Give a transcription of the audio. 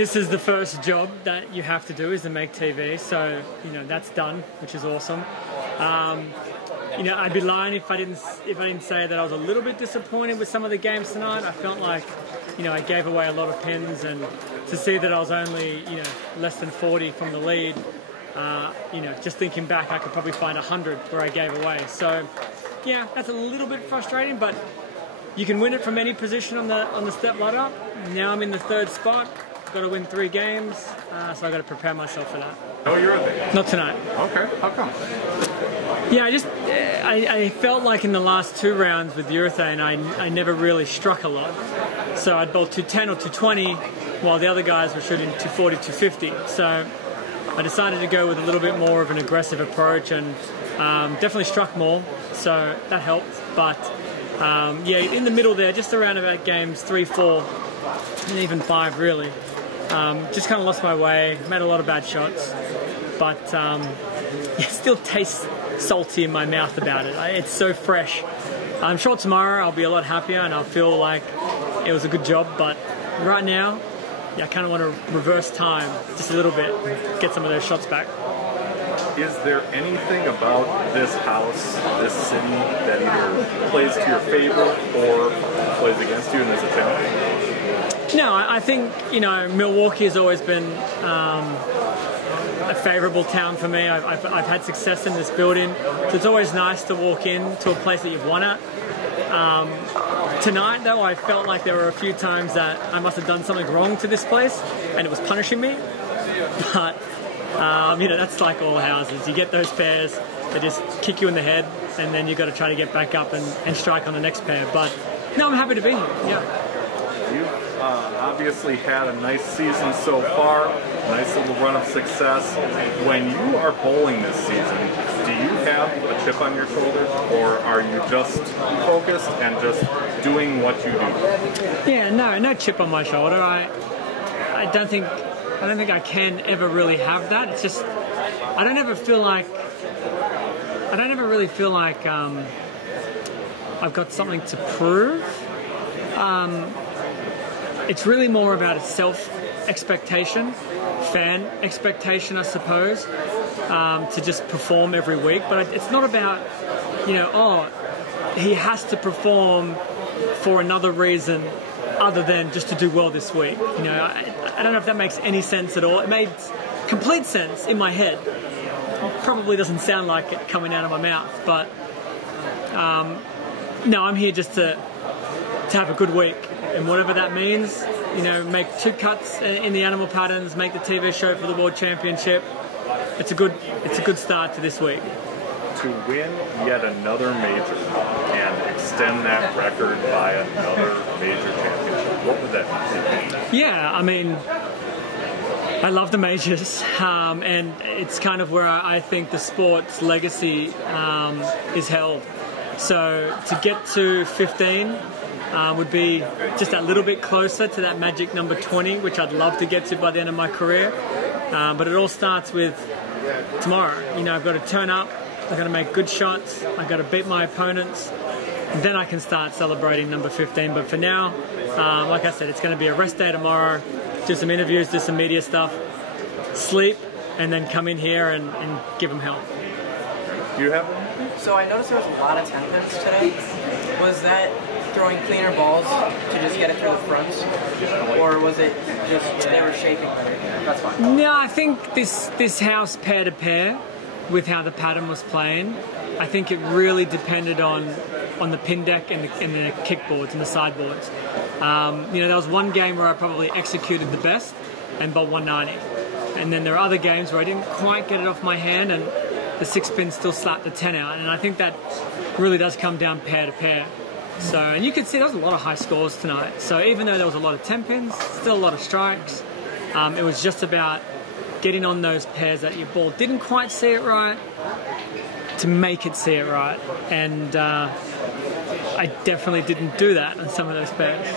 this is the first job that you have to do, is to make TV. So, you know, that's done, which is awesome. You know, I'd be lying if I didn't say that I was a little bit disappointed with some of the games tonight. I felt like, you know, I gave away a lot of pins, and to see that I was only, you know, less than 40 from the lead, you know, just thinking back, I could probably find 100 where I gave away. So, yeah, that's a little bit frustrating, but you can win it from any position on the step ladder. Now I'm in the 3rd spot. Got to win 3 games, so I got to prepare myself for that. Oh, you're in there? Not tonight. Okay, how come? Yeah, I felt like in the last 2 rounds with urethane, I never really struck a lot. So I'd bowl 210 or 220, while the other guys were shooting 240, 250. So I decided to go with a little bit more of an aggressive approach, and definitely struck more, so that helped. But yeah, in the middle there, just around about games 3, 4, and even 5 really, just kind of lost my way, made a lot of bad shots, but it still tastes salty in my mouth about it. It's so fresh. I'm sure tomorrow I'll be a lot happier and I'll feel like it was a good job, but right now, yeah, I kind of want to reverse time just a little bit, get some of those shots back. Is there anything about this house, this city, that either plays to your favor or plays against you and is a challenge? No, I think, you know, Milwaukee has always been a favourable town for me. I've had success in this building, so it's always nice to walk into a place that you've won at. Tonight, though, I felt like there were a few times that I must have done something wrong to this place, and it was punishing me. But you know, that's like all houses. You get those pairs, they just kick you in the head, and then you've got to try to get back up and strike on the next pair. But no, I'm happy to be here. Yeah. You've obviously had a nice season so far, nice little run of success. When you are bowling this season, do you have a chip on your shoulder, or are you just focused and just doing what you do? Yeah, no chip on my shoulder. I don't think I can ever really have that. It's just I don't ever really feel like I've got something to prove. It's really more about a self-expectation, fan expectation, I suppose, to just perform every week. But it's not about, you know, oh, he has to perform for another reason other than just to do well this week. You know, I don't know if that makes any sense at all. It made complete sense in my head. It probably doesn't sound like it coming out of my mouth, but no, I'm here just to have a good week, and whatever that means, you know, make 2 cuts in the animal patterns, make the TV show for the World Championship. It's a good start to this week. To win yet another major and extend that record by another major championship, what would that mean? Yeah, I mean, I love the majors, and it's kind of where I think the sport's legacy is held. So to get to 15 would be just a little bit closer to that magic number 20, which I'd love to get to by the end of my career. But it all starts with tomorrow. You know, I've got to turn up, I've got to make good shots, I've got to beat my opponents, and then I can start celebrating number 15. But for now, like I said, it's going to be a rest day tomorrow, do some interviews, do some media stuff, sleep, and then come in here and give them hell. Do you have one? So I noticed there was a lot of 10 pins today. Was that throwing cleaner balls to just get it through the fronts, or was it just they were shaping better? That's fine. No, I think this house pair to pair with how the pattern was playing, I think it really depended on the pin deck and the kickboards and the sideboards. You know, there was one game where I probably executed the best and bowled 190, and then there are other games where I didn't quite get it off my hand and the 6 pin still slapped the 10 out, and I think that really does come down pair to pair. So, and you can see there was a lot of high scores tonight. So even though there was a lot of 10 pins, still a lot of strikes. It was just about getting on those pairs that your ball didn't quite see it right to make it see it right. And I definitely didn't do that on some of those pairs.